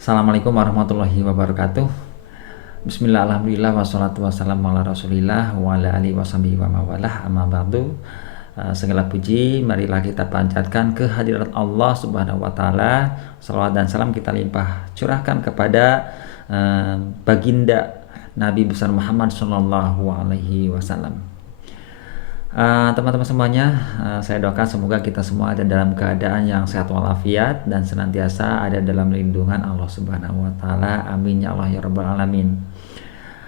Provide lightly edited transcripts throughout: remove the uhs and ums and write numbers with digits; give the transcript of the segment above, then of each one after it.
Assalamualaikum warahmatullahi wabarakatuh. Bismillah, alhamdulillah, wassalatu wassalamu ala rasulillah wa ala alihi washabihi wa mawalah, amma ba'du. Segala puji marilah kita panjatkan kehadirat Allah subhanahu wa ta'ala. Salawat dan salam kita limpah curahkan kepada baginda Nabi besar Muhammad sallallahu alaihi wasallam. Teman-teman semuanya, saya doakan semoga kita semua ada dalam keadaan yang sehat walafiat dan senantiasa ada dalam lindungan Allah Subhanahu wa taala. Amin ya Allah ya rabbal alamin.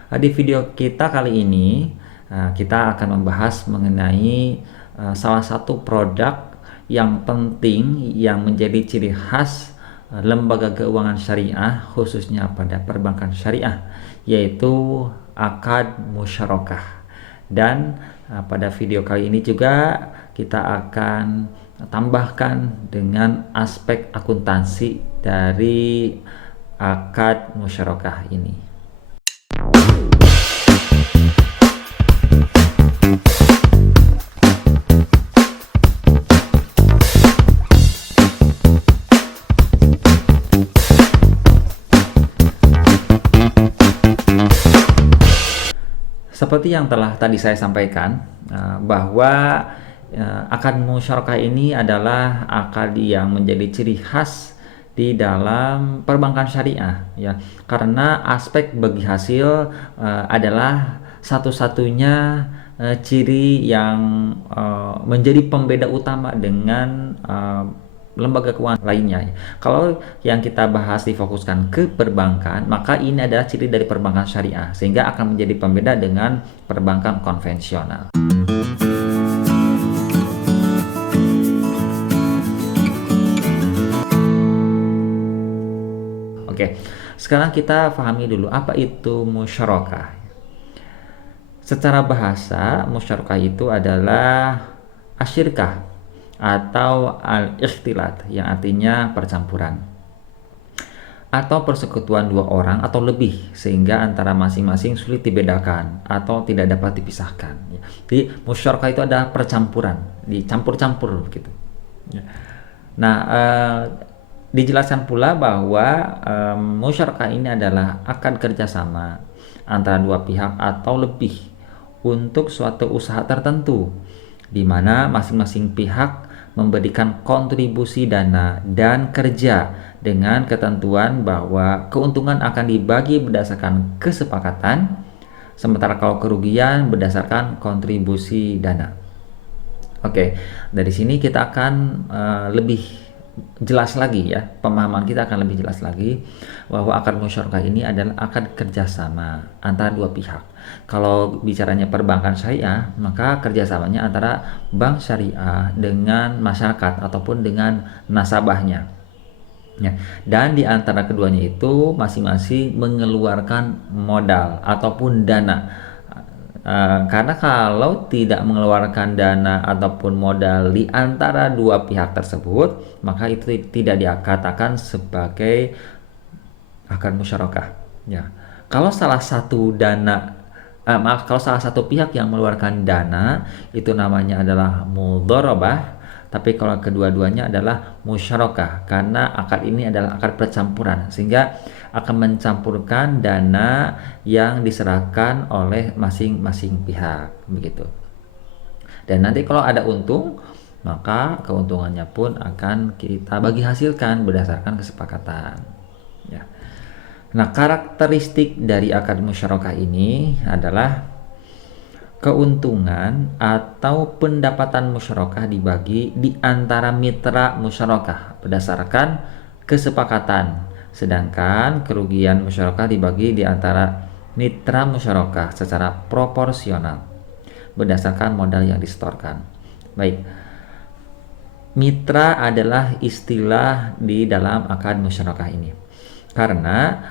Di video kita kali ini kita akan membahas mengenai salah satu produk yang penting yang menjadi ciri khas lembaga keuangan syariah, khususnya pada perbankan syariah, yaitu akad musyarakah. Dan pada video kali ini juga kita akan tambahkan dengan aspek akuntansi dari akad musyarakah ini. Seperti yang telah tadi saya sampaikan, bahwa akad musyarakah ini adalah akad yang menjadi ciri khas di dalam perbankan syariah, ya, karena aspek bagi hasil adalah satu-satunya ciri yang menjadi pembeda utama dengan lembaga keuangan lainnya. Kalau yang kita bahas difokuskan ke perbankan, maka ini adalah ciri dari perbankan syariah, sehingga akan menjadi pembeda dengan perbankan konvensional. Oke, sekarang kita pahami dulu apa itu musyarakah. Secara bahasa, musyarakah itu adalah asyirkah atau al-ikhtilat, yang artinya percampuran atau persekutuan dua orang atau lebih sehingga antara masing-masing sulit dibedakan atau tidak dapat dipisahkan. Jadi musyarakah itu adalah percampuran, dicampur-campur gitu. Nah, dijelaskan pula bahwa musyarakah ini adalah akad kerjasama antara dua pihak atau lebih untuk suatu usaha tertentu, di mana masing-masing pihak memberikan kontribusi dana dan kerja dengan ketentuan bahwa keuntungan akan dibagi berdasarkan kesepakatan, sementara kalau kerugian berdasarkan kontribusi dana. Oke, dari sini kita akan lebih jelas lagi, ya, pemahaman kita akan lebih jelas lagi bahwa akad musyarakah ini adalah akad kerjasama antara dua pihak. Kalau bicaranya perbankan syariah, maka kerjasamanya antara bank syariah dengan masyarakat ataupun dengan nasabahnya, ya. Dan di antara keduanya itu masing-masing mengeluarkan modal ataupun dana. Karena kalau tidak mengeluarkan dana ataupun modal di antara dua pihak tersebut, maka itu tidak dikatakan sebagai akad musyarakah, ya. Kalau salah satu kalau salah satu pihak yang mengeluarkan dana, itu namanya adalah mudharabah. Tapi kalau kedua-duanya adalah musyarakah, karena akad ini adalah akad percampuran, sehingga akan mencampurkan dana yang diserahkan oleh masing-masing pihak, begitu. Dan nanti kalau ada untung, maka keuntungannya pun akan kita bagi hasilkan berdasarkan kesepakatan, ya. Nah, karakteristik dari akad musyarakah ini adalah keuntungan atau pendapatan musyarakah dibagi di antara mitra musyarakah berdasarkan kesepakatan, sedangkan kerugian musyarakah dibagi di antara mitra musyarakah secara proporsional berdasarkan modal yang disetorkan. Baik, mitra adalah istilah di dalam akad musyarakah ini karena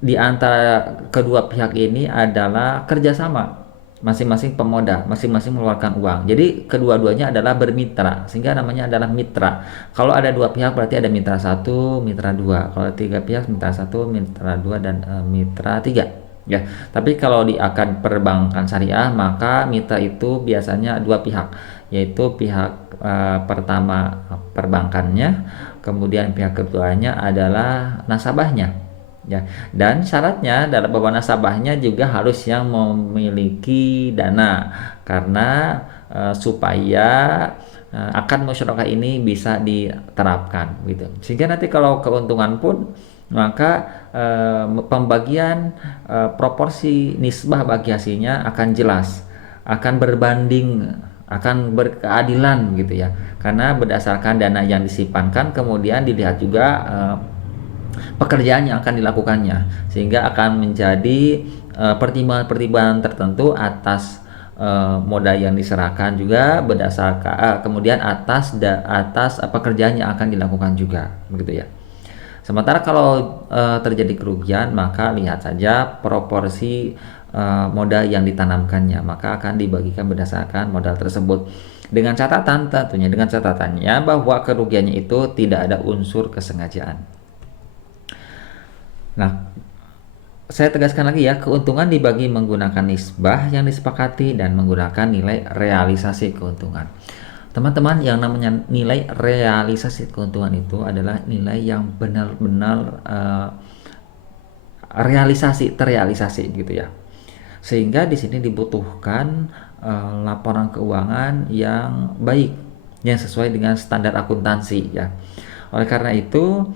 di antara kedua pihak ini adalah kerjasama, masing-masing pemodal, masing-masing mengeluarkan uang. Jadi kedua-duanya adalah bermitra, sehingga namanya adalah mitra. Kalau ada dua pihak berarti ada mitra satu, mitra dua. Kalau tiga pihak, mitra satu, mitra dua, dan mitra tiga, ya. Tapi kalau di akad perbankan syariah, maka mitra itu biasanya dua pihak, yaitu pihak pertama perbankannya kemudian pihak keduanya adalah nasabahnya, ya. Dan syaratnya dalam bahwa nasabahnya juga harus yang memiliki dana, karena supaya akad musyarakah ini bisa diterapkan gitu. Sehingga nanti kalau keuntungan pun, maka pembagian proporsi nisbah bagi hasilnya akan jelas, akan berbanding, akan berkeadilan gitu ya. Karena berdasarkan dana yang disimpankan, kemudian dilihat juga pekerjaan yang akan dilakukannya, sehingga akan menjadi pertimbangan-pertimbangan tertentu atas modal yang diserahkan juga berdasarkan kemudian atas pekerjaan yang akan dilakukan juga, begitu ya. Sementara kalau terjadi kerugian, maka lihat saja proporsi modal yang ditanamkannya, maka akan dibagikan berdasarkan modal tersebut. Dengan catatan tentunya, dengan catatannya bahwa kerugiannya itu tidak ada unsur kesengajaan. Nah, saya tegaskan lagi ya, keuntungan dibagi menggunakan nisbah yang disepakati dan menggunakan nilai realisasi keuntungan. Teman-teman, yang namanya nilai realisasi keuntungan itu adalah nilai yang benar-benar terrealisasi gitu ya. Sehingga di sini dibutuhkan laporan keuangan yang baik, yang sesuai dengan standar akuntansi ya. Oleh karena itu,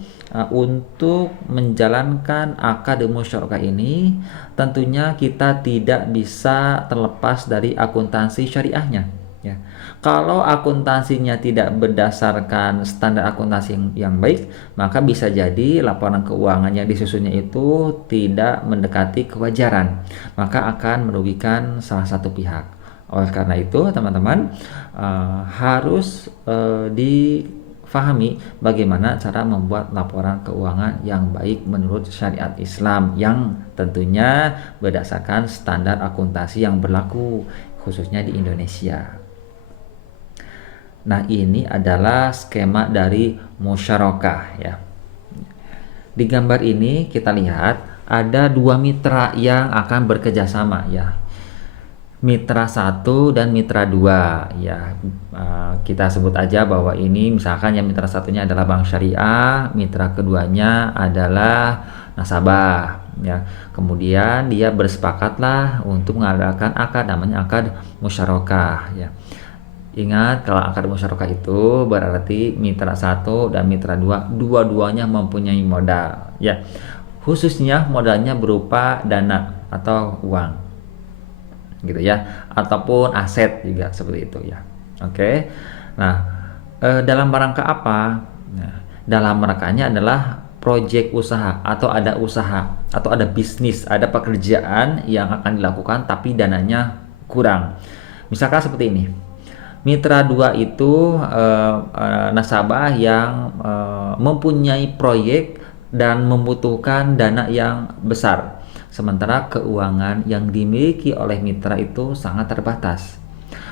untuk menjalankan akad musyarakah ini, tentunya kita tidak bisa terlepas dari akuntansi syariahnya ya. Kalau akuntansinya tidak berdasarkan standar akuntansi yang baik, maka bisa jadi laporan keuangan yang disusunnya itu tidak mendekati kewajaran, maka akan merugikan salah satu pihak. Oleh karena itu, teman-teman harus difahami bagaimana cara membuat laporan keuangan yang baik menurut syariat Islam, yang tentunya berdasarkan standar akuntansi yang berlaku khususnya di Indonesia. Nah, ini adalah skema dari musyarakah ya. Di gambar ini kita lihat ada dua mitra yang akan bekerjasama ya. Mitra 1 dan mitra 2 ya. Kita sebut aja bahwa ini misalkan yang mitra satunya adalah bank syariah, mitra keduanya adalah nasabah ya. Kemudian dia bersepakatlah untuk mengadakan akad, namanya akad musyarakah ya. Ingat, kalau akad musyarakah itu berarti mitra 1 dan mitra 2 dua-duanya mempunyai modal ya. Khususnya modalnya berupa dana atau uang gitu ya, ataupun aset juga seperti itu ya. Oke. Nah, dalam rangka apa? Nah, dalam rangkanya adalah proyek usaha, atau ada usaha atau ada bisnis, ada pekerjaan yang akan dilakukan tapi dananya kurang. Misalkan seperti ini. Mitra 2 itu nasabah yang mempunyai proyek dan membutuhkan dana yang besar. Sementara keuangan yang dimiliki oleh mitra itu sangat terbatas.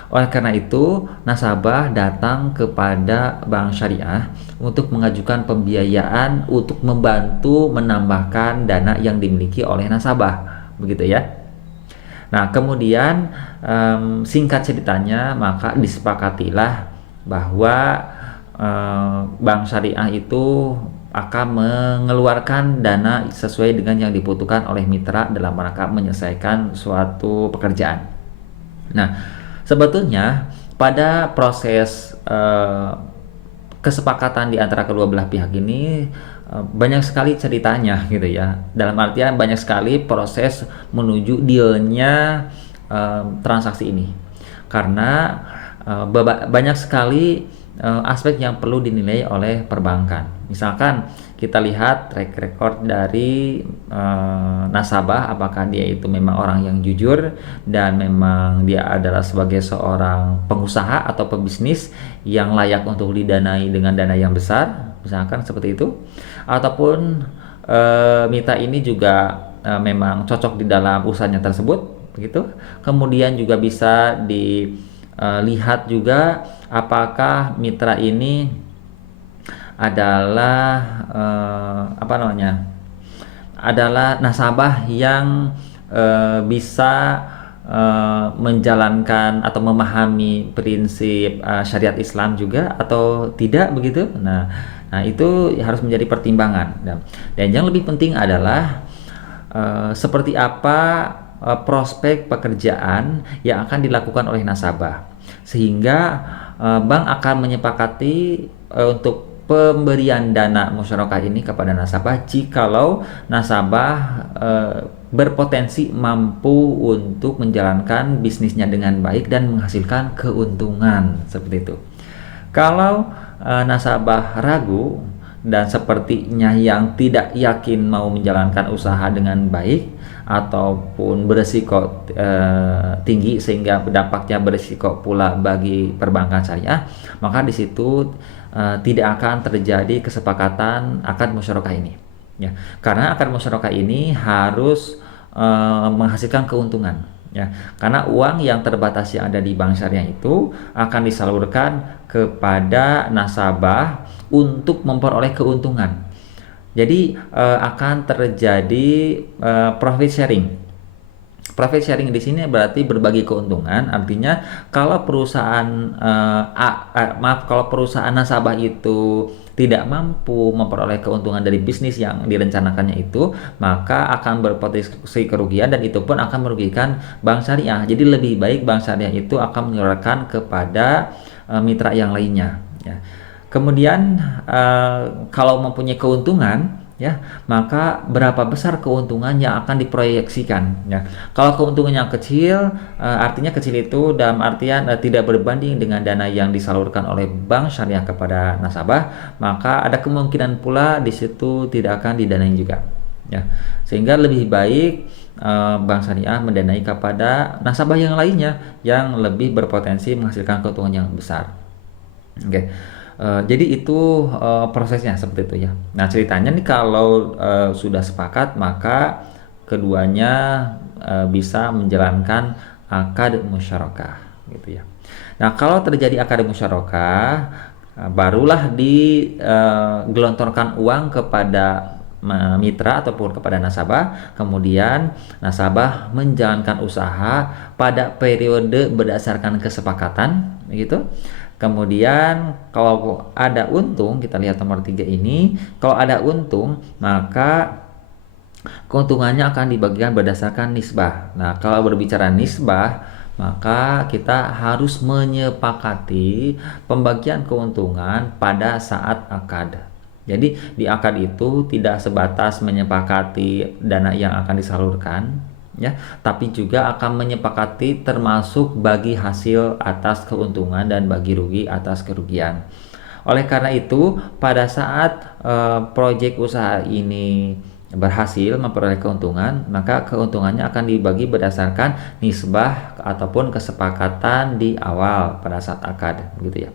Oleh karena itu, nasabah datang kepada bank syariah untuk mengajukan pembiayaan untuk membantu menambahkan dana yang dimiliki oleh nasabah. Begitu ya. Nah, kemudian singkat ceritanya, maka disepakatilah bahwa bank syariah itu akan mengeluarkan dana sesuai dengan yang dibutuhkan oleh mitra dalam rangka menyelesaikan suatu pekerjaan. Nah, sebetulnya pada proses kesepakatan di antara kedua belah pihak ini banyak sekali ceritanya gitu ya. Dalam artian banyak sekali proses menuju dealnya transaksi ini, karena banyak sekali aspek yang perlu dinilai oleh perbankan. Misalkan kita lihat track record dari nasabah, apakah dia itu memang orang yang jujur dan memang dia adalah sebagai seorang pengusaha atau pebisnis yang layak untuk didanai dengan dana yang besar, misalkan seperti itu. Ataupun mitra ini juga memang cocok di dalam usahanya tersebut, begitu. Kemudian juga bisa dilihat juga apakah mitra ini adalah adalah nasabah yang bisa menjalankan atau memahami prinsip syariat Islam juga atau tidak, begitu. Nah, Nah, itu harus menjadi pertimbangan. Dan yang lebih penting adalah seperti apa prospek pekerjaan yang akan dilakukan oleh nasabah, sehingga bank akan menyepakati untuk pemberian dana musyarakah ini kepada nasabah jikalau nasabah berpotensi mampu untuk menjalankan bisnisnya dengan baik dan menghasilkan keuntungan, seperti itu. Kalau nasabah ragu dan sepertinya yang tidak yakin mau menjalankan usaha dengan baik ataupun berisiko tinggi sehingga dampaknya berisiko pula bagi perbankan syariah, maka di situ tidak akan terjadi kesepakatan akad musyarakah ini, ya. Karena akad musyarakah ini harus menghasilkan keuntungan, ya. Karena uang yang terbatas yang ada di bank syariah itu akan disalurkan kepada nasabah untuk memperoleh keuntungan. Jadi akan terjadi profit sharing. Profit sharing di sini berarti berbagi keuntungan. Artinya kalau perusahaan kalau perusahaan nasabah itu tidak mampu memperoleh keuntungan dari bisnis yang direncanakannya itu, maka akan berpotensi kerugian dan itu pun akan merugikan bank syariah. Jadi lebih baik bank syariah itu akan menyalurkan kepada mitra yang lainnya, ya. Kemudian kalau mempunyai keuntungan, ya, maka berapa besar keuntungan yang akan diproyeksikan, ya. Kalau keuntungannya kecil, artinya kecil itu dalam artian tidak berbanding dengan dana yang disalurkan oleh bank syariah kepada nasabah, maka ada kemungkinan pula di situ tidak akan didanai juga, ya. Sehingga lebih baik bank syariah mendanai kepada nasabah yang lainnya yang lebih berpotensi menghasilkan keuntungan yang besar. Oke. Jadi itu prosesnya seperti itu, ya. Nah, ceritanya nih kalau sudah sepakat, maka keduanya bisa menjalankan akad musyarakah, gitu, ya. Nah, kalau terjadi akad musyarakah, barulah digelontorkan uang kepada mitra ataupun kepada nasabah. Kemudian nasabah menjalankan usaha pada periode berdasarkan kesepakatan, begitu. Kemudian kalau ada untung, kita lihat nomor 3 ini, kalau ada untung maka keuntungannya akan dibagikan berdasarkan nisbah. Nah, kalau berbicara nisbah, maka kita harus menyepakati pembagian keuntungan pada saat akad. Jadi di akad itu tidak sebatas menyepakati dana yang akan disalurkan, ya, tapi juga akan menyepakati termasuk bagi hasil atas keuntungan dan bagi rugi atas kerugian. Oleh karena itu, pada saat proyek usaha ini berhasil memperoleh keuntungan, maka keuntungannya akan dibagi berdasarkan nisbah ataupun kesepakatan di awal pada saat akad, gitu, ya.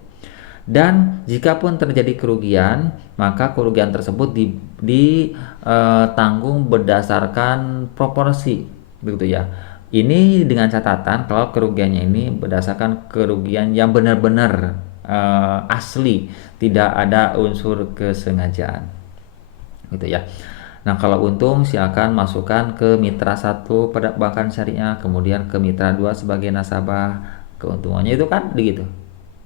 Dan jika pun terjadi kerugian, maka kerugian tersebut ditanggung berdasarkan proporsi, begitu, ya. Ini dengan catatan kalau kerugiannya ini berdasarkan kerugian yang benar-benar asli, tidak ada unsur kesengajaan, gitu, ya. Nah, kalau untung silakan masukkan ke mitra 1 perbankan syariah, kemudian ke mitra 2 sebagai nasabah. Keuntungannya itu kan begitu,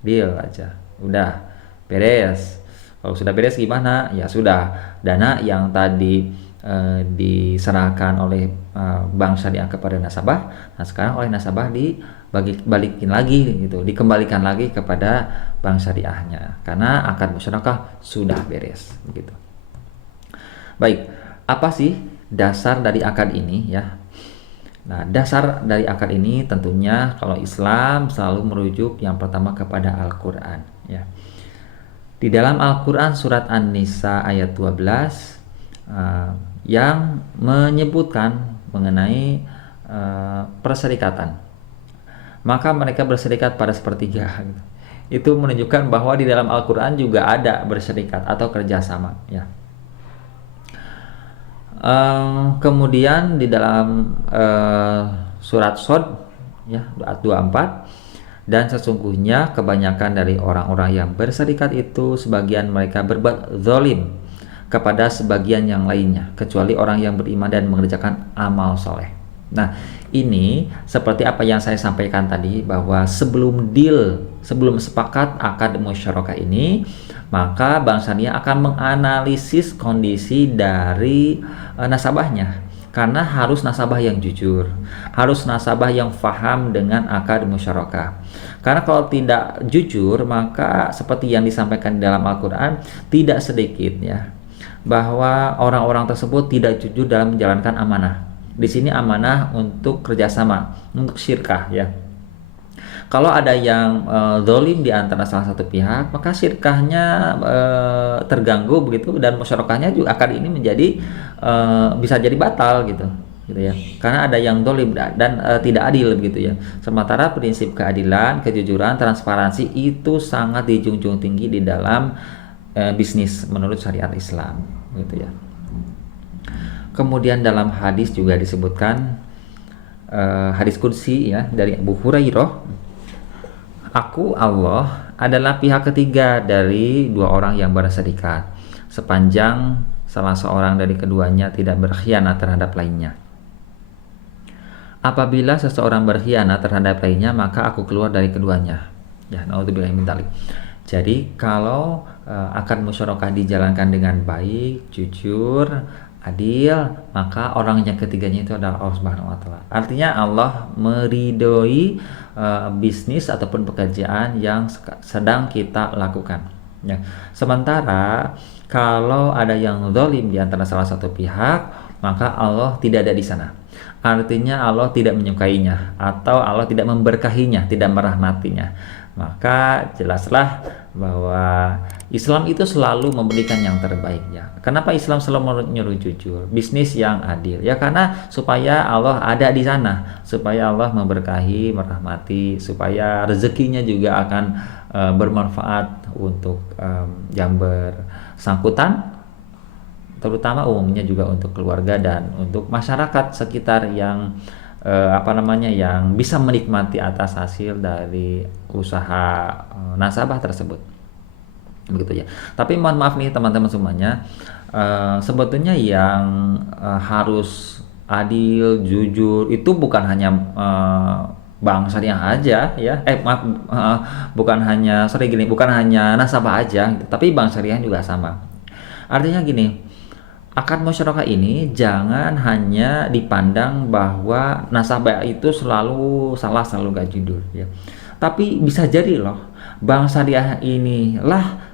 deal aja, udah beres. Kalau sudah beres gimana? Ya sudah, dana yang tadi diserahkan oleh bank syariah kepada nasabah, nah sekarang oleh nasabah dibalikin lagi, gitu, dikembalikan lagi kepada bank syariahnya karena akad musyarakah sudah beres, begitu. Baik, apa sih dasar dari akad ini, ya? Nah, dasar dari akad ini tentunya kalau Islam selalu merujuk yang pertama kepada Al-Qur'an, ya. Di dalam Al-Qur'an surat An-Nisa ayat 12 yang menyebutkan mengenai perserikatan. Maka mereka berserikat pada sepertiga. Itu menunjukkan bahwa di dalam Al-Qur'an juga ada berserikat atau kerjasama, ya. Kemudian di dalam surat Shad, ya, ayat 24, dan sesungguhnya kebanyakan dari orang-orang yang berserikat itu sebagian mereka berbuat zalim kepada sebagian yang lainnya, kecuali orang yang beriman dan mengerjakan amal soleh. Nah, ini seperti apa yang saya sampaikan tadi, bahwa sebelum deal, sebelum sepakat akad musyarakah ini, maka Bank Syariah akan menganalisis kondisi dari nasabahnya. Karena harus nasabah yang jujur, harus nasabah yang faham dengan akad musyarakah. Karena kalau tidak jujur, maka seperti yang disampaikan di dalam Al-Quran, tidak sedikit ya, bahwa orang-orang tersebut tidak jujur dalam menjalankan amanah. Di sini amanah untuk kerjasama, untuk syirkah ya. Kalau ada yang zalim di antara salah satu pihak, maka syirkahnya terganggu begitu, dan musyarakahnya juga akad ini menjadi bisa jadi batal gitu ya. Karena ada yang zalim dan tidak adil begitu ya. Sementara prinsip keadilan, kejujuran, transparansi itu sangat dijunjung tinggi di dalam bisnis menurut syariat Islam gitu ya. Kemudian dalam hadis juga disebutkan, hadis qudsi ya dari Abu Hurairah, aku Allah adalah pihak ketiga dari dua orang yang berserikat, sepanjang salah seorang dari keduanya tidak berkhianat terhadap lainnya. Apabila seseorang berkhianat terhadap lainnya, maka aku keluar dari keduanya. Ya, naudzubillah min dzalik. Jadi kalau akad musyarakah dijalankan dengan baik, jujur, adil, maka orang yang ketiganya itu adalah Allah Subhanahu wa taala. Artinya Allah meridhoi bisnis ataupun pekerjaan yang sedang kita lakukan ya. Sementara kalau ada yang zalim di antara salah satu pihak, maka Allah tidak ada di sana. Artinya Allah tidak menyukainya, atau Allah tidak memberkahinya, tidak merahmatinya. Maka jelaslah bahwa Islam itu selalu memberikan yang terbaik ya. Kenapa Islam selalu menyuruh jujur, bisnis yang adil? Ya karena supaya Allah ada di sana, supaya Allah memberkahi, merahmati, supaya rezekinya juga akan bermanfaat untuk yang bersangkutan, terutama umumnya juga untuk keluarga dan untuk masyarakat sekitar yang yang bisa menikmati atas hasil dari usaha nasabah tersebut. Begitu ya. Tapi mohon maaf nih teman-teman semuanya, sebetulnya yang harus adil, jujur itu bukan hanya Bank Syariah aja ya. Bukan hanya nasabah aja, tapi Bank Syariah juga sama. Artinya gini, akad musyarakah ini jangan hanya dipandang bahwa nasabah itu selalu salah, selalu gak jujur ya. Tapi bisa jadi loh, Bank Syariah inilah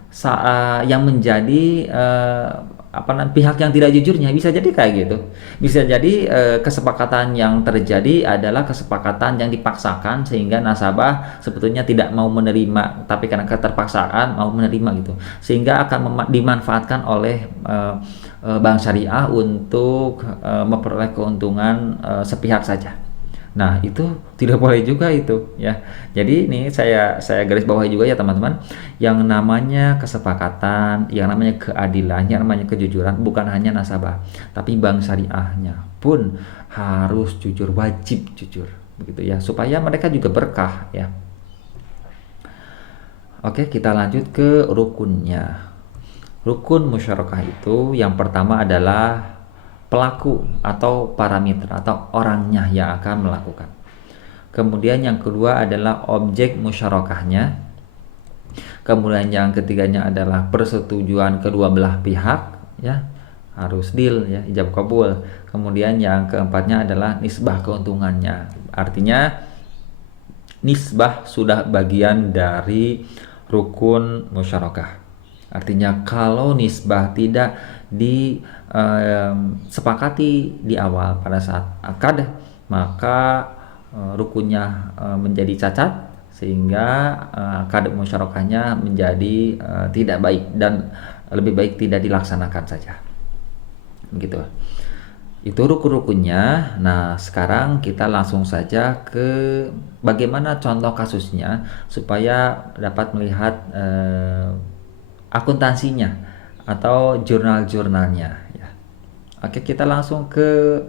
yang menjadi pihak yang tidak jujurnya, bisa jadi kayak gitu. Bisa jadi kesepakatan yang terjadi adalah kesepakatan yang dipaksakan sehingga nasabah sebetulnya tidak mau menerima, tapi karena keterpaksaan mau menerima gitu, sehingga akan dimanfaatkan oleh Bank Syariah untuk memperoleh keuntungan sepihak saja. Nah, itu tidak boleh juga itu ya. Jadi ini saya garis bawahi juga ya teman-teman, yang namanya kesepakatan, yang namanya keadilan, yang namanya kejujuran bukan hanya nasabah, tapi Bank Syariahnya pun harus jujur, wajib jujur begitu ya, supaya mereka juga berkah ya. Oke, kita lanjut ke rukunnya. Rukun musyarakah itu yang pertama adalah pelaku atau paramitra atau orangnya yang akan melakukan. Kemudian yang kedua adalah objek musyarakahnya. Kemudian yang ketiganya adalah persetujuan kedua belah pihak ya, harus deal ya, ijab kabul. Kemudian yang keempatnya adalah nisbah keuntungannya. Artinya nisbah sudah bagian dari rukun musyarakah. Artinya kalau nisbah tidak disepakati di awal pada saat akad, maka rukunnya menjadi cacat, sehingga akad musyarakahnya menjadi tidak baik dan lebih baik tidak dilaksanakan saja. Begitu. Itu rukun-rukunnya. Nah, sekarang kita langsung saja ke bagaimana contoh kasusnya supaya dapat melihat akuntansinya atau jurnal-jurnalnya ya. Oke, kita langsung ke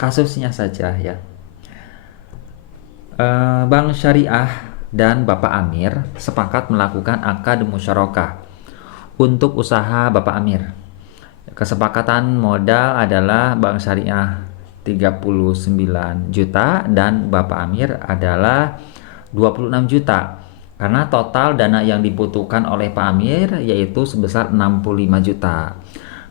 kasusnya saja ya. Bank Syariah dan Bapak Amir sepakat melakukan akad musyarakah untuk usaha Bapak Amir. Kesepakatan modal adalah Bank Syariah 39 juta dan Bapak Amir adalah 26 juta. Karena total dana yang dibutuhkan oleh Pak Amir yaitu sebesar 65 juta.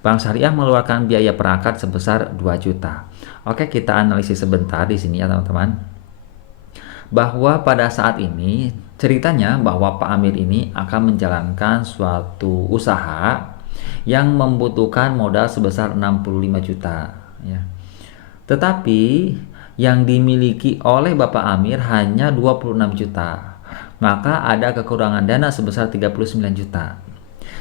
Bank Syariah mengeluarkan biaya perangkat sebesar 2 juta. Oke, kita analisis sebentar di sini ya teman-teman. Bahwa pada saat ini ceritanya bahwa Pak Amir ini akan menjalankan suatu usaha yang membutuhkan modal sebesar 65 juta ya. Tetapi yang dimiliki oleh Bapak Amir hanya 26 juta. Maka ada kekurangan dana sebesar 39 juta.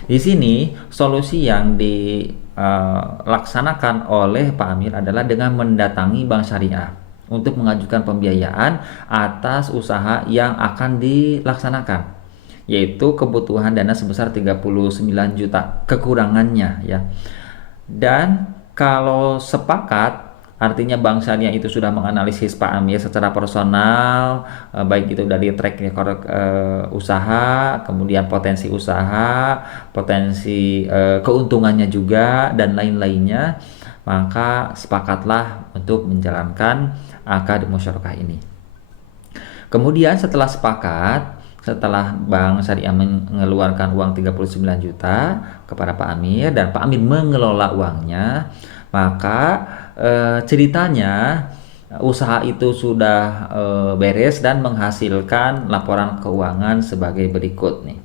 Di sini solusi yang dilaksanakan oleh Pak Amir adalah dengan mendatangi Bank Syariah untuk mengajukan pembiayaan atas usaha yang akan dilaksanakan, yaitu kebutuhan dana sebesar 39 juta kekurangannya ya. Dan kalau sepakat, artinya Bank Syariah itu sudah menganalisis Pak Amir secara personal, baik itu dari track record usaha, kemudian potensi usaha, potensi keuntungannya juga, dan lain-lainnya, maka sepakatlah untuk menjalankan akad musyarakah ini. Kemudian setelah sepakat, setelah Bank Syariah mengeluarkan uang 39 juta kepada Pak Amir dan Pak Amir mengelola uangnya, maka ceritanya usaha itu sudah beres dan menghasilkan laporan keuangan sebagai berikut nih.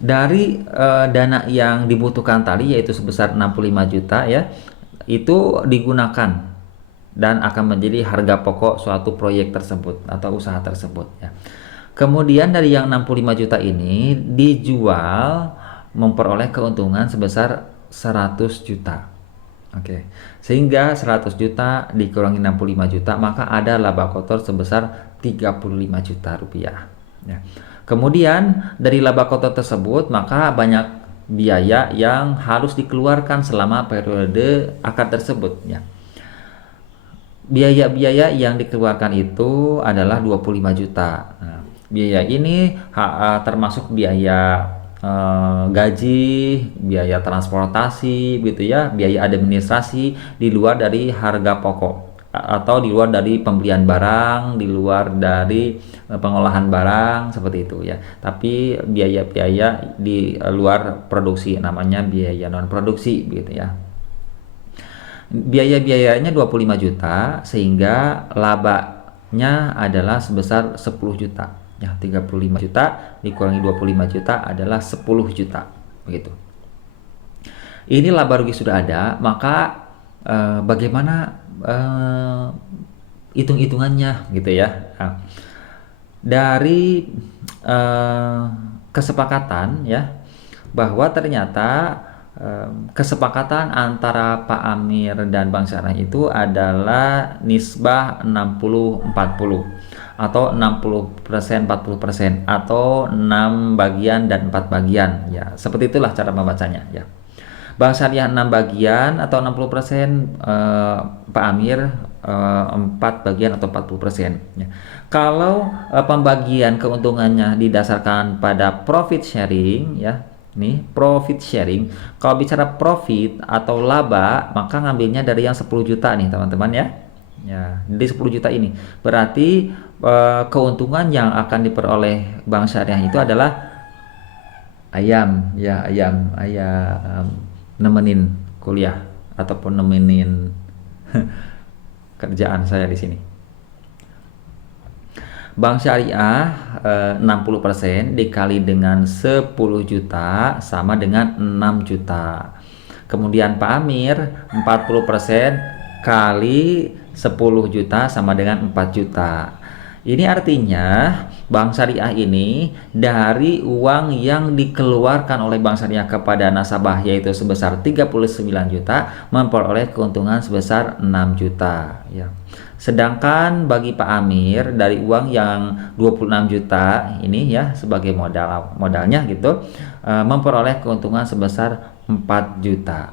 Dari dana yang dibutuhkan tadi yaitu sebesar 65 juta ya, itu digunakan dan akan menjadi harga pokok suatu proyek tersebut atau usaha tersebut ya. Kemudian dari yang 65 juta ini dijual memperoleh keuntungan sebesar 100 juta. Oke. Sehingga 100 juta dikurangi 65 juta maka ada laba kotor sebesar 35 juta rupiah ya. Kemudian dari laba kotor tersebut maka banyak biaya yang harus dikeluarkan selama periode akad tersebut ya. Biaya-biaya yang dikeluarkan itu adalah 25 juta. Nah, biaya ini termasuk biaya gaji, biaya transportasi gitu ya, biaya administrasi di luar dari harga pokok atau di luar dari pembelian barang, di luar dari pengolahan barang seperti itu ya. Tapi biaya-biaya di luar produksi namanya biaya non produksi gitu ya. Biaya-biayanya 25 juta sehingga labanya adalah sebesar 10 juta. Ya, 35 juta dikurangi 25 juta adalah 10 juta begitu. Ini laba rugi sudah ada, maka bagaimana hitung-hitungannya gitu ya. Nah, dari kesepakatan ya bahwa ternyata kesepakatan antara Pak Amir dan Bank Syariah itu adalah nisbah 60-40 atau 60% 40% atau 6 bagian dan 4 bagian ya, seperti itulah cara membacanya ya. Bank Syariah 6 bagian atau 60%, Pak Amir 4 bagian atau 40% ya. Kalau pembagian keuntungannya didasarkan pada profit sharing ya. Nih, profit sharing. Kalau bicara profit atau laba, maka ngambilnya dari yang 10 juta nih, teman-teman ya. Ya, dari 10 juta ini. Berarti keuntungan yang akan diperoleh Bank Syariah itu adalah ayam nemenin kuliah ataupun nemenin kerjaan saya di sini. Bank Syariah 60% dikali dengan 10 juta sama dengan 6 juta. Kemudian Pak Amir 40% kali 10 juta sama dengan 4 juta. Ini artinya Bank Syariah ini dari uang yang dikeluarkan oleh Bank Syariah kepada nasabah yaitu sebesar 39 juta memperoleh keuntungan sebesar 6 juta ya. Sedangkan bagi Pak Amir dari uang yang 26 juta ini ya sebagai modalnya gitu memperoleh keuntungan sebesar 4 juta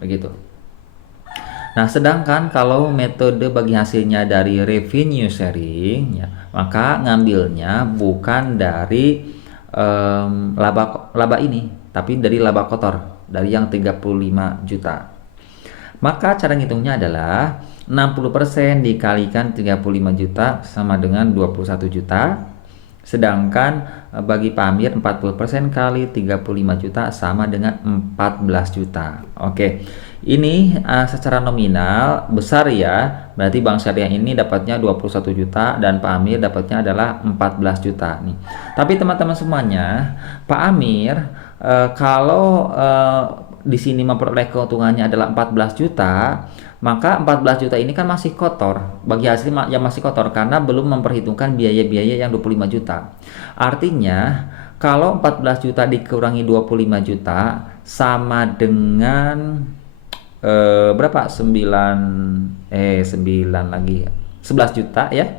begitu. Nah, sedangkan kalau metode bagi hasilnya dari revenue sharing ya, maka ngambilnya bukan dari laba ini, tapi dari laba kotor dari yang 35 juta. Maka cara ngitungnya adalah 60% dikalikan 35 juta sama dengan 21 juta. Sedangkan bagi Pak Amir 40% kali 35 juta sama dengan 14 juta. Oke. Ini secara nominal besar ya. Berarti Bank Syariah ini dapatnya 21 juta dan Pak Amir dapatnya adalah 14 juta nih. Tapi teman-teman semuanya, Pak Amir kalau di sini memperoleh keuntungannya adalah 14 juta, maka 14 juta ini kan masih kotor. Bagi hasil yang masih kotor karena belum memperhitungkan biaya-biaya yang 25 juta. Artinya, kalau 14 juta dikurangi 25 juta sama dengan berapa? 9 lagi. 11 juta ya.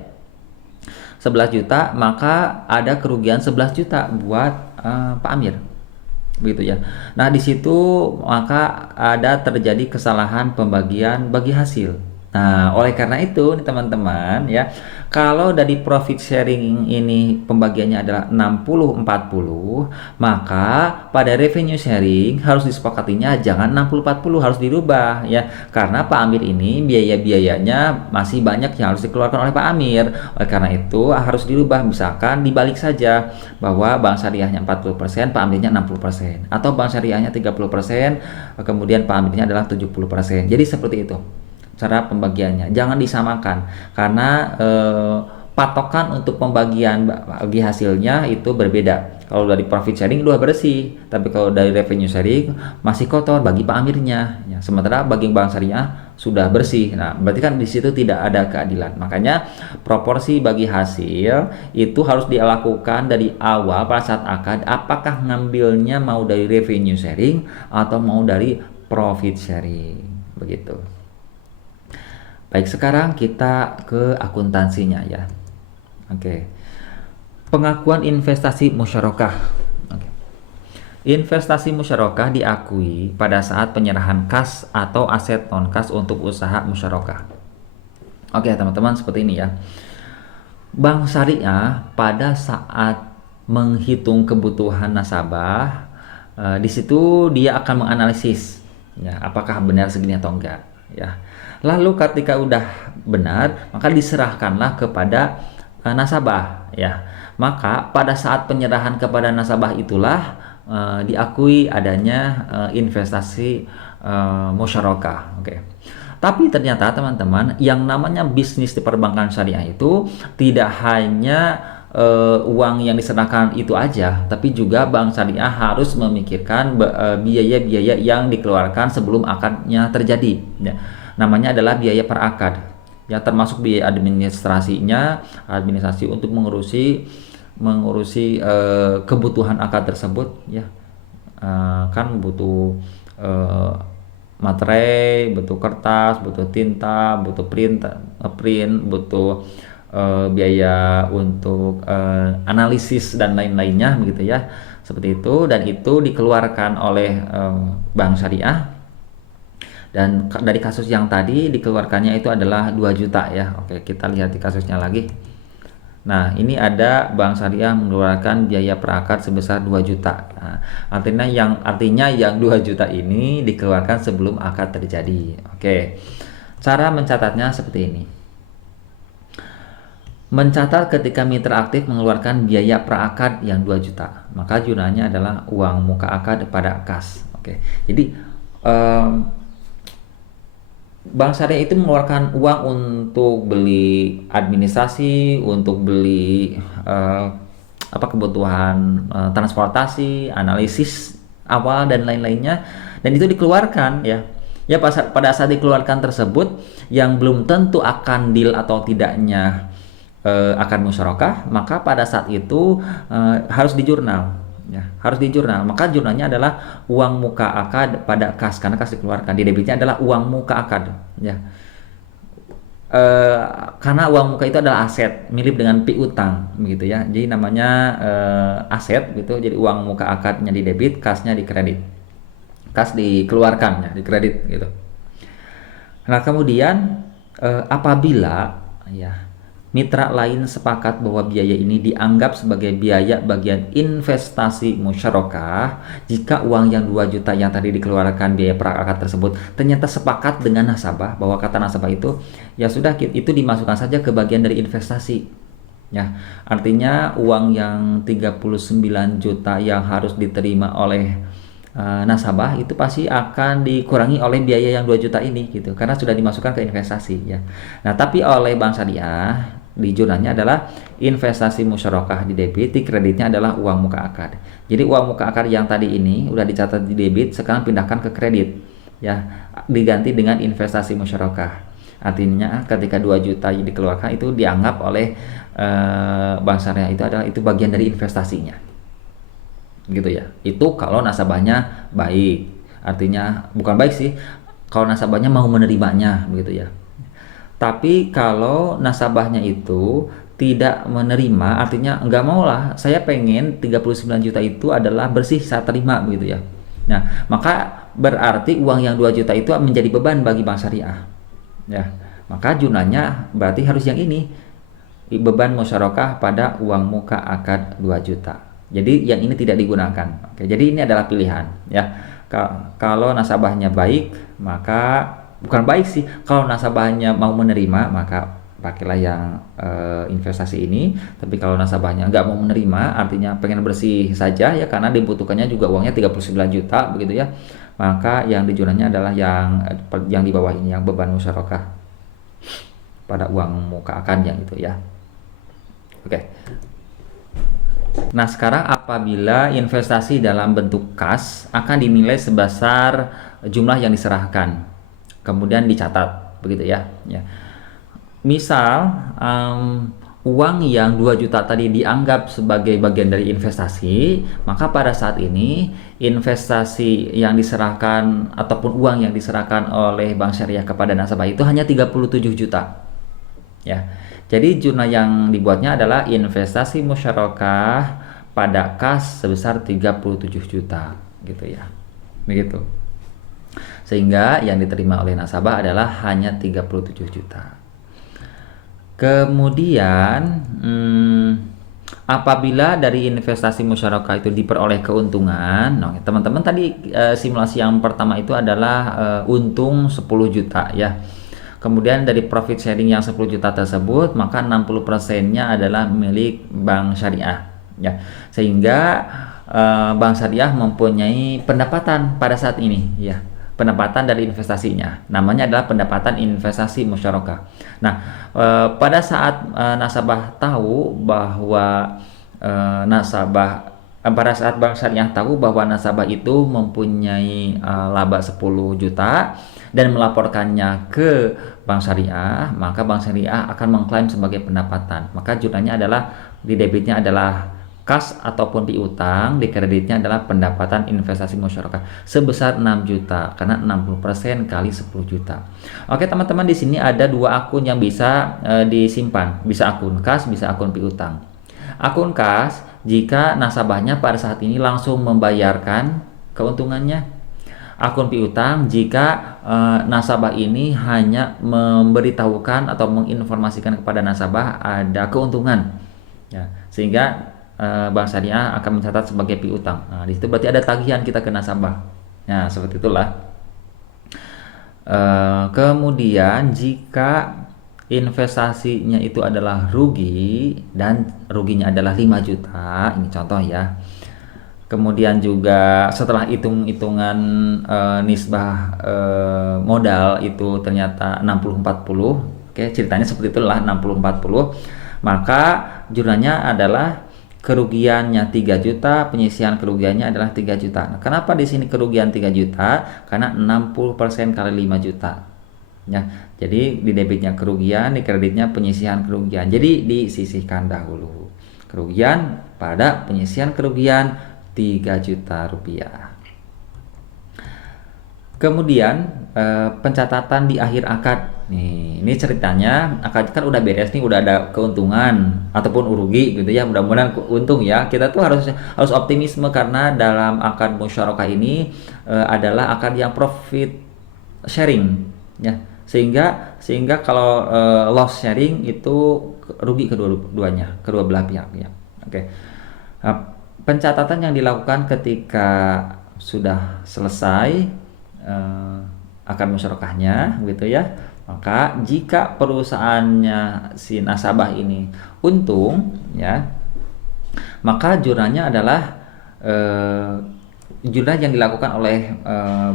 11 juta, maka ada kerugian 11 juta buat Pak Amir. Begitu ya. Nah, di situ maka ada terjadi kesalahan pembagian bagi hasil. Nah, oleh karena itu nih teman-teman ya, kalau dari profit sharing ini pembagiannya adalah 60-40, maka pada revenue sharing harus disepakatinya jangan 60-40, harus dirubah ya. Karena Pak Amir ini biaya-biayanya masih banyak yang harus dikeluarkan oleh Pak Amir. Oleh karena itu harus dirubah, misalkan dibalik saja bahwa Bank Syariahnya 40%, Pak Amirnya 60%, atau Bank Syariahnya 30%, kemudian Pak Amirnya adalah 70%. Jadi seperti itu cara pembagiannya, jangan disamakan karena patokan untuk pembagian bagi hasilnya itu berbeda. Kalau dari profit sharing udah bersih, tapi kalau dari revenue sharing masih kotor bagi Pak Amirnya ya. Sementara bagi Bank Syariah sudah bersih. Nah, berarti kan di situ tidak ada keadilan. Makanya proporsi bagi hasil itu harus dilakukan dari awal pada saat akad, apakah ngambilnya mau dari revenue sharing atau mau dari profit sharing, begitu. Baik, sekarang kita ke akuntansinya ya. Oke. Pengakuan investasi musyarakah. Oke. Investasi musyarakah diakui pada saat penyerahan kas atau aset non-kas untuk usaha musyarakah. Oke, teman-teman, seperti ini ya. Bank Syariah pada saat menghitung kebutuhan nasabah, di situ dia akan menganalisis ya, apakah benar segini atau enggak ya. Lalu ketika udah benar, maka diserahkanlah kepada nasabah ya. Maka pada saat penyerahan kepada nasabah itulah diakui adanya investasi musyarakah. Oke. Tapi ternyata teman-teman, yang namanya bisnis di perbankan syariah itu tidak hanya uang yang diserahkan itu aja, tapi juga Bank Syariah harus memikirkan biaya-biaya yang dikeluarkan sebelum akadnya terjadi ya. Namanya adalah biaya per akad ya, termasuk biaya administrasi untuk mengurusi kebutuhan akad tersebut ya. Kan butuh materai, butuh kertas, butuh tinta, butuh print, butuh biaya untuk analisis dan lain-lainnya begitu ya, seperti itu. Dan itu dikeluarkan oleh Bank Syariah. Dan dari kasus yang tadi dikeluarkannya itu adalah 2 juta ya. Oke, kita lihat di kasusnya lagi. Nah, ini ada Bank Syariah mengeluarkan biaya perakad sebesar 2 juta. Nah, artinya yang 2 juta ini dikeluarkan sebelum akad terjadi. Oke. Cara mencatatnya seperti ini. Mencatat ketika mitra aktif mengeluarkan biaya perakad yang 2 juta, maka jurnalnya adalah uang muka akad pada kas. Oke. Jadi Bank Syariah itu mengeluarkan uang untuk beli administrasi, untuk beli kebutuhan transportasi, analisis awal dan lain-lainnya, dan itu dikeluarkan ya. Ya, pada saat dikeluarkan tersebut yang belum tentu akan deal atau tidaknya akad musyarakah, maka pada saat itu harus dijurnal. Ya, harus dijurnal. Maka jurnalnya adalah uang muka akad pada kas, karena kas dikeluarkan. Di debitnya adalah uang muka akad. Ya, karena uang muka itu adalah aset mirip dengan piutang, begitu ya. Jadi namanya aset gitu. Jadi uang muka akadnya di debit, kasnya di kredit. Kas dikeluarkan ya, di kredit gitu. Nah, kemudian apabila ya Mitra lain sepakat bahwa biaya ini dianggap sebagai biaya bagian investasi musyarakah jika uang yang 2 juta yang tadi dikeluarkan biaya perakad tersebut ternyata sepakat dengan nasabah, bahwa kata nasabah itu ya sudah, itu dimasukkan saja ke bagian dari investasi. Ya, artinya uang yang 39 juta yang harus diterima oleh nasabah itu pasti akan dikurangi oleh biaya yang 2 juta ini gitu, karena sudah dimasukkan ke investasi ya. Nah, tapi oleh Bank Syariah di jurnalnya adalah investasi musyarakah di debit, di kreditnya adalah uang muka akad. Jadi uang muka akad yang tadi ini udah dicatat di debit, sekarang pindahkan ke kredit ya, diganti dengan investasi musyarakah. Artinya ketika 2 juta yang dikeluarkan itu dianggap oleh Bank Syariah itu adalah itu bagian dari investasinya. Gitu ya. Itu kalau nasabahnya baik. Artinya bukan baik sih, kalau nasabahnya mau menerimanya begitu ya. Tapi kalau nasabahnya itu tidak menerima, artinya nggak mau lah, saya pengen 39 juta itu adalah bersih saya terima begitu ya. Nah, maka berarti uang yang 2 juta itu menjadi beban bagi Bank Syariah. Ya, maka jumlahnya berarti harus yang ini, beban musyarakah pada uang muka akad 2 juta. Jadi yang ini tidak digunakan. Oke, jadi ini adalah pilihan ya. Kalau nasabahnya baik, maka bukan baik sih, kalau nasabahnya mau menerima maka pakailah yang investasi ini. Tapi kalau nasabahnya nggak mau menerima, artinya pengen bersih saja ya, karena dibutuhkannya juga uangnya 39 juta begitu ya, maka yang dijualnya adalah yang di bawah ini, yang beban musyarakah pada uang muka akad yang itu ya. Oke. Nah, sekarang apabila investasi dalam bentuk kas akan dinilai sebesar jumlah yang diserahkan, kemudian dicatat begitu ya. Misal uang yang 2 juta tadi dianggap sebagai bagian dari investasi, maka pada saat ini investasi yang diserahkan ataupun uang yang diserahkan oleh Bank Syariah kepada nasabah itu hanya 37 juta. Ya. Jadi jurnal yang dibuatnya adalah investasi musyarakah pada kas sebesar 37 juta gitu ya. Begitu. Sehingga yang diterima oleh nasabah adalah hanya 37 juta. Kemudian apabila dari investasi musyarakah itu diperoleh keuntungan, nah, teman-teman tadi simulasi yang pertama itu adalah untung 10 juta ya. Kemudian dari profit sharing yang 10 juta tersebut, maka 60%-nya adalah milik Bank Syariah ya. Sehingga Bank Syariah mempunyai pendapatan pada saat ini ya. Pendapatan dari investasinya. Namanya adalah pendapatan investasi musyarakah. Nah, pada saat nasabah tahu bahwa pada saat Bank Syariah tahu bahwa nasabah itu mempunyai laba 10 juta dan melaporkannya ke Bank Syariah, maka Bank Syariah akan mengklaim sebagai pendapatan. Maka jurnalnya adalah di debitnya adalah kas ataupun piutang, di kreditnya adalah pendapatan investasi musyarakah sebesar 6 juta karena 60% kali 10 juta. Oke, teman-teman, di sini ada 2 akun yang bisa disimpan, bisa akun kas, bisa akun piutang. Akun kas jika nasabahnya pada saat ini langsung membayarkan keuntungannya. Akun piutang jika nasabah ini hanya memberitahukan atau menginformasikan kepada nasabah ada keuntungan ya, sehingga Bank Syariah akan mencatat sebagai piutang. Nah, di situ berarti ada tagihan kita ke nasabah. Nah, seperti itulah. Kemudian jika investasinya itu adalah rugi dan ruginya adalah 5 juta, ini contoh ya. Kemudian juga setelah hitung-hitungan nisbah modal itu ternyata 60-40. Oke, ceritanya seperti itulah, 60-40. Maka jurnalnya adalah kerugiannya 3 juta, penyisihan kerugiannya adalah 3 juta. Nah, kenapa di sini kerugian 3 juta? Karena 60% kali 5 juta. Ya, jadi di debitnya kerugian, di kreditnya penyisihan kerugian. Jadi disisihkan dahulu kerugian pada penyisihan kerugian 3 juta rupiah. Kemudian pencatatan di akhir akad. Nih, ini ceritanya akad kan udah beres nih, udah ada keuntungan ataupun rugi gitu ya. Mudah-mudahan untung ya. Kita tuh harus optimisme karena dalam akad musyarakah ini adalah akad yang profit sharing ya. Sehingga kalau loss sharing itu rugi kedua-duanya, kedua belah pihak ya. Oke. Nah, pencatatan yang dilakukan ketika sudah selesai akad musyarakahnya gitu ya. Maka jika perusahaannya si nasabah ini untung ya, maka jurnalnya adalah eh, jurnal yang dilakukan oleh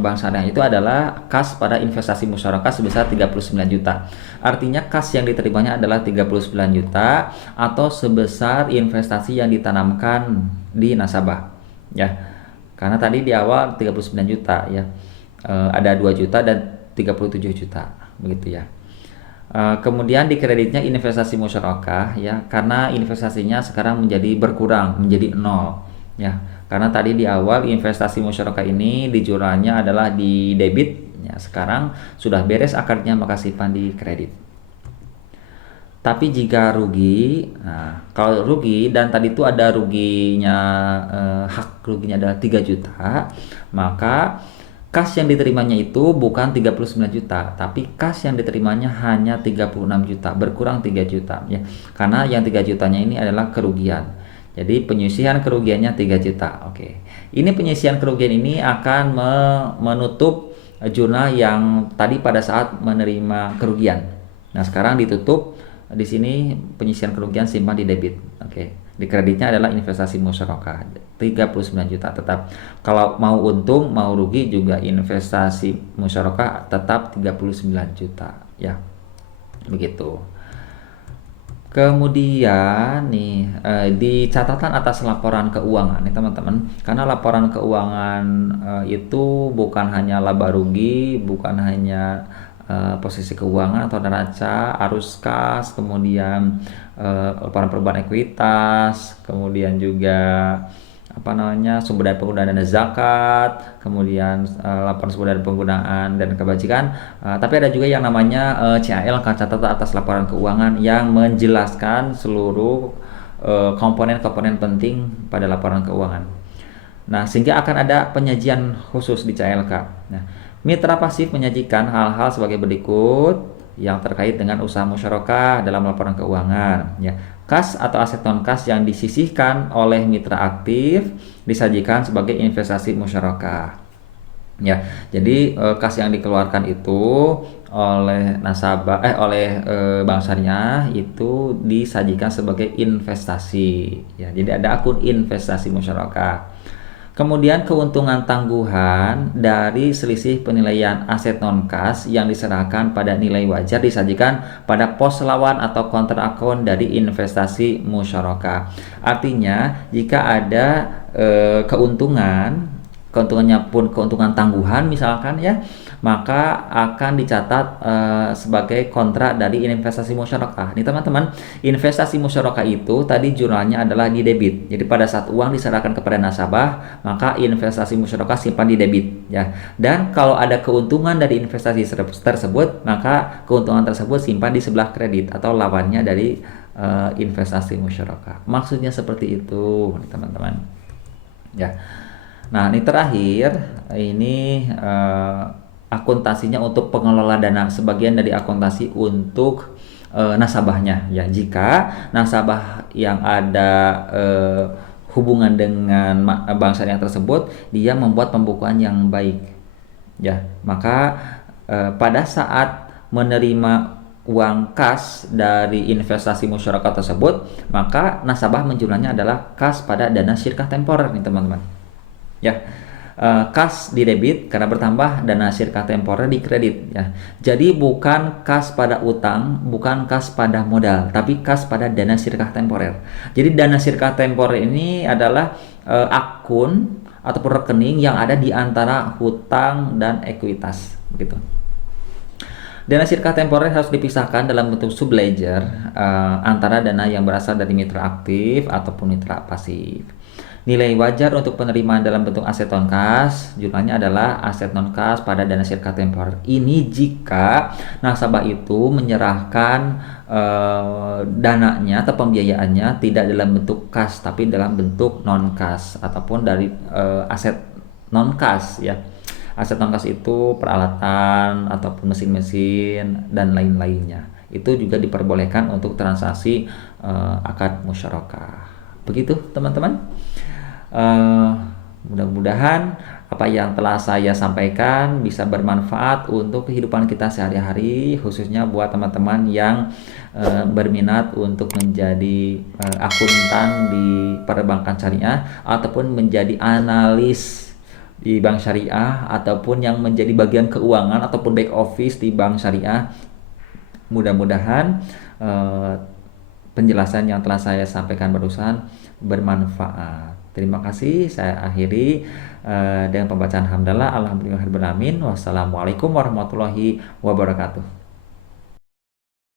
Bank Syariah itu adalah kas pada investasi musyarakah sebesar 39 juta. Artinya kas yang diterimanya adalah 39 juta atau sebesar investasi yang ditanamkan di nasabah. Ya. Karena tadi di awal 39 juta ya. Ada 2 juta dan 37 juta begitu ya. Kemudian di kreditnya investasi musyarakah ya, karena investasinya sekarang menjadi berkurang menjadi 0 ya, karena tadi di awal investasi musyarakah ini di jurnalnya adalah di debit ya, sekarang sudah beres akadnya maka simpan di kredit. Tapi jika rugi, nah kalau rugi dan tadi itu ada ruginya, hak ruginya adalah 3 juta, maka kas yang diterimanya itu bukan 39 juta, tapi kas yang diterimanya hanya 36 juta, berkurang 3 juta ya. Karena yang 3 jutanya ini adalah kerugian. Jadi penyisihan kerugiannya 3 juta. Oke. Ini penyisihan kerugian ini akan menutup jurnal yang tadi pada saat menerima kerugian. Nah, sekarang ditutup di sini penyisihan kerugian simpan di debit. Oke. Di kreditnya adalah investasi musyarakah 39 juta tetap. Kalau mau untung mau rugi juga investasi musyarakah tetap 39 juta ya. Begitu. Kemudian nih di catatan atas laporan keuangan nih teman-teman, karena laporan keuangan itu bukan hanya laba rugi, bukan hanya posisi keuangan atau neraca, arus kas, kemudian laporan perubahan ekuitas, kemudian juga sumber daya penggunaan dana zakat, kemudian laporan sumber daya penggunaan dan kebajikan, tapi ada juga yang namanya CAL, catatan atas laporan keuangan, yang menjelaskan seluruh komponen-komponen penting pada laporan keuangan. Nah, sehingga akan ada penyajian khusus di CLK. Nah, mitra pasif menyajikan hal-hal sebagai berikut yang terkait dengan usaha musyarakah dalam laporan keuangan ya. Kas atau aset non kas yang disisihkan oleh mitra aktif disajikan sebagai investasi musyarakah ya. Jadi kas yang dikeluarkan itu oleh nasabah oleh Bank Syariah itu disajikan sebagai investasi ya. Jadi ada akun investasi musyarakah. Kemudian keuntungan tangguhan dari selisih penilaian aset non-kas yang diserahkan pada nilai wajar disajikan pada pos lawan atau counter account dari investasi musyarakah. Artinya jika ada keuntungannya pun keuntungan tangguhan misalkan ya, maka akan dicatat sebagai kontrak dari investasi musyarakah. Nih teman-teman, investasi musyarakah itu tadi jurnalnya adalah di debit. Jadi pada saat uang diserahkan kepada nasabah, maka investasi musyarakah simpan di debit ya. Dan kalau ada keuntungan dari investasi tersebut, maka keuntungan tersebut simpan di sebelah kredit atau lawannya dari investasi musyarakah. Maksudnya seperti itu, teman-teman. Ya. Nah, ini terakhir, ini akuntansinya untuk pengelola dana, sebagian dari akuntansi untuk nasabahnya ya. Jika nasabah yang ada hubungan dengan Bank Syariah tersebut, dia membuat pembukuan yang baik ya, maka pada saat menerima uang kas dari investasi musyarakah tersebut, maka nasabah menjumlahnya adalah kas pada dana syirkah temporer nih teman-teman ya. Kas di debit karena bertambah, dana syirkah temporer di kredit ya. Jadi bukan kas pada utang, bukan kas pada modal, tapi kas pada dana syirkah temporer. Jadi dana syirkah temporer ini adalah akun ataupun rekening yang ada di antara hutang dan ekuitas begitu. Dana syirkah temporer harus dipisahkan dalam bentuk subledger antara dana yang berasal dari mitra aktif ataupun mitra pasif. Nilai wajar untuk penerimaan dalam bentuk aset non kas, jumlahnya adalah aset non kas pada dana syirkah temporer. Ini jika nasabah itu menyerahkan dananya atau pembiayaannya tidak dalam bentuk kas, tapi dalam bentuk non kas ataupun dari aset non kas ya. Aset non kas itu peralatan ataupun mesin-mesin dan lain-lainnya. Itu juga diperbolehkan untuk transaksi akad musyarakah. Begitu teman-teman. Eh, Mudah-mudahan apa yang telah saya sampaikan bisa bermanfaat untuk kehidupan kita sehari-hari, khususnya buat teman-teman yang berminat untuk menjadi akuntan di perbankan syariah ataupun menjadi analis di bank syariah ataupun yang menjadi bagian keuangan ataupun back office di bank syariah. Mudah-mudahan penjelasan yang telah saya sampaikan barusan bermanfaat. Terima kasih. Saya akhiri dengan pembacaan hamdalah. Alhamdulillahirabbil alamin. Wassalamualaikum warahmatullahi wabarakatuh.